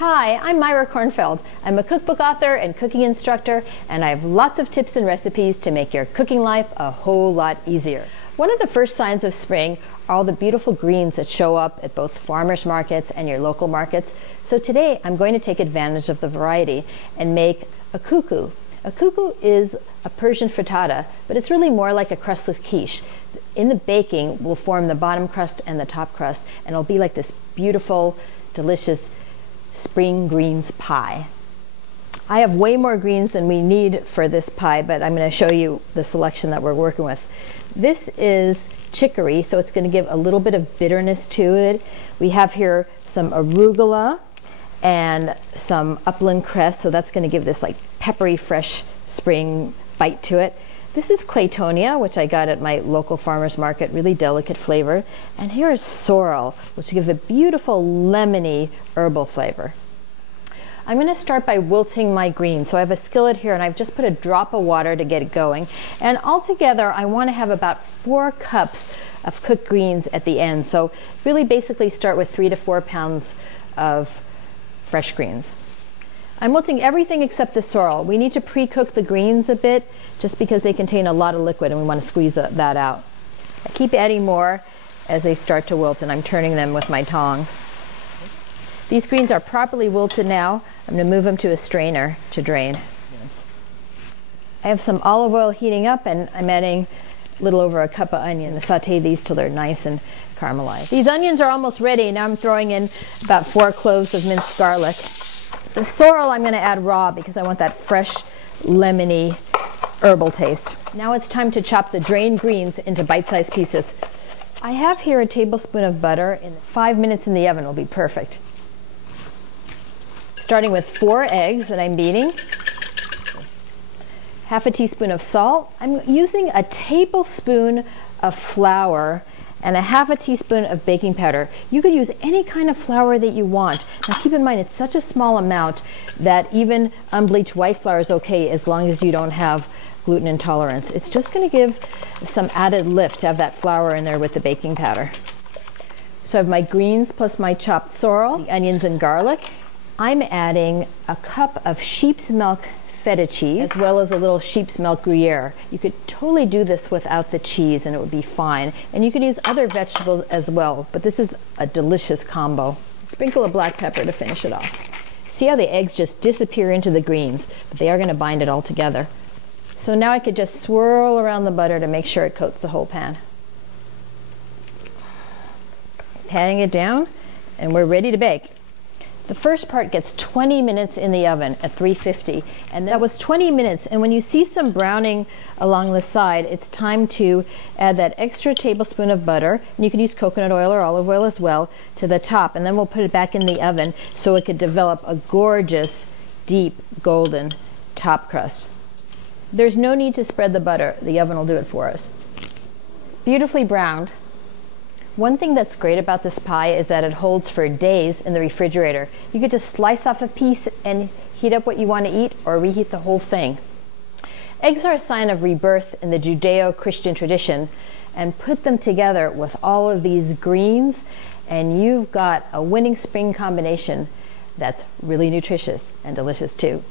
Hi, I'm Myra Kornfeld. I'm a cookbook author and cooking instructor, and I have lots of tips and recipes to make your cooking life a whole lot easier. One of the first signs of spring are all the beautiful greens that show up at both farmers markets and your local markets. So today I'm going to take advantage of the variety and make a kuku. A kuku is a Persian frittata, but it's really more like a crustless quiche. In the baking will form the bottom crust and the top crust, and it'll be like this beautiful, delicious spring greens pie. I have way more greens than we need for this pie, but I'm going to show you the selection that we're working with. This is chicory, so it's going to give a little bit of bitterness to it. We have here some arugula and some upland cress, so that's going to give this like peppery, fresh spring bite to it. This is Claytonia, which I got at my local farmer's market, really delicate flavor. And here is sorrel, which gives a beautiful lemony herbal flavor. I'm going to start by wilting my greens. So I have a skillet here, and I've just put a drop of water to get it going. And altogether, I want to have about 4 cups of cooked greens at the end. So really basically start with 3 to 4 pounds of fresh greens. I'm wilting everything except the sorrel. We need to pre-cook the greens a bit just because they contain a lot of liquid and we want to squeeze that out. I keep adding more as they start to wilt, and I'm turning them with my tongs. These greens are properly wilted now. I'm going to move them to a strainer to drain. I have some olive oil heating up, and I'm adding a little over a cup of onion. I saute these till they're nice and caramelized. These onions are almost ready. Now I'm throwing in about 4 cloves of minced garlic. The sorrel I'm going to add raw because I want that fresh, lemony, herbal taste. Now it's time to chop the drained greens into bite-sized pieces. I have here a tablespoon of butter, and 5 minutes in the oven will be perfect. Starting with 4 eggs that I'm beating, half a teaspoon of salt. I'm using a tablespoon of flour and a half a teaspoon of baking powder. You could use any kind of flour that you want. Now keep in mind, it's such a small amount that even unbleached white flour is okay as long as you don't have gluten intolerance. It's just going to give some added lift to have that flour in there with the baking powder. So I have my greens plus my chopped sorrel, the onions and garlic. I'm adding a cup of sheep's milk feta cheese, as well as a little sheep's milk Gruyere. You could totally do this without the cheese and it would be fine. And you could use other vegetables as well, but this is a delicious combo. Sprinkle of black pepper to finish it off. See how the eggs just disappear into the greens, but they are going to bind it all together. So now I could just swirl around the butter to make sure it coats the whole pan. Patting it down, and we're ready to bake. The first part gets 20 minutes in the oven at 350, and that was 20 minutes. And when you see some browning along the side, it's time to add that extra tablespoon of butter, and you can use coconut oil or olive oil as well, to the top, and then we'll put it back in the oven so it could develop a gorgeous, deep, golden top crust. There's no need to spread the butter. The oven will do it for us. Beautifully browned. One thing that's great about this pie is that it holds for days in the refrigerator. You could just slice off a piece and heat up what you want to eat, or reheat the whole thing. Eggs are a sign of rebirth in the Judeo-Christian tradition, and put them together with all of these greens and you've got a winning spring combination that's really nutritious and delicious too.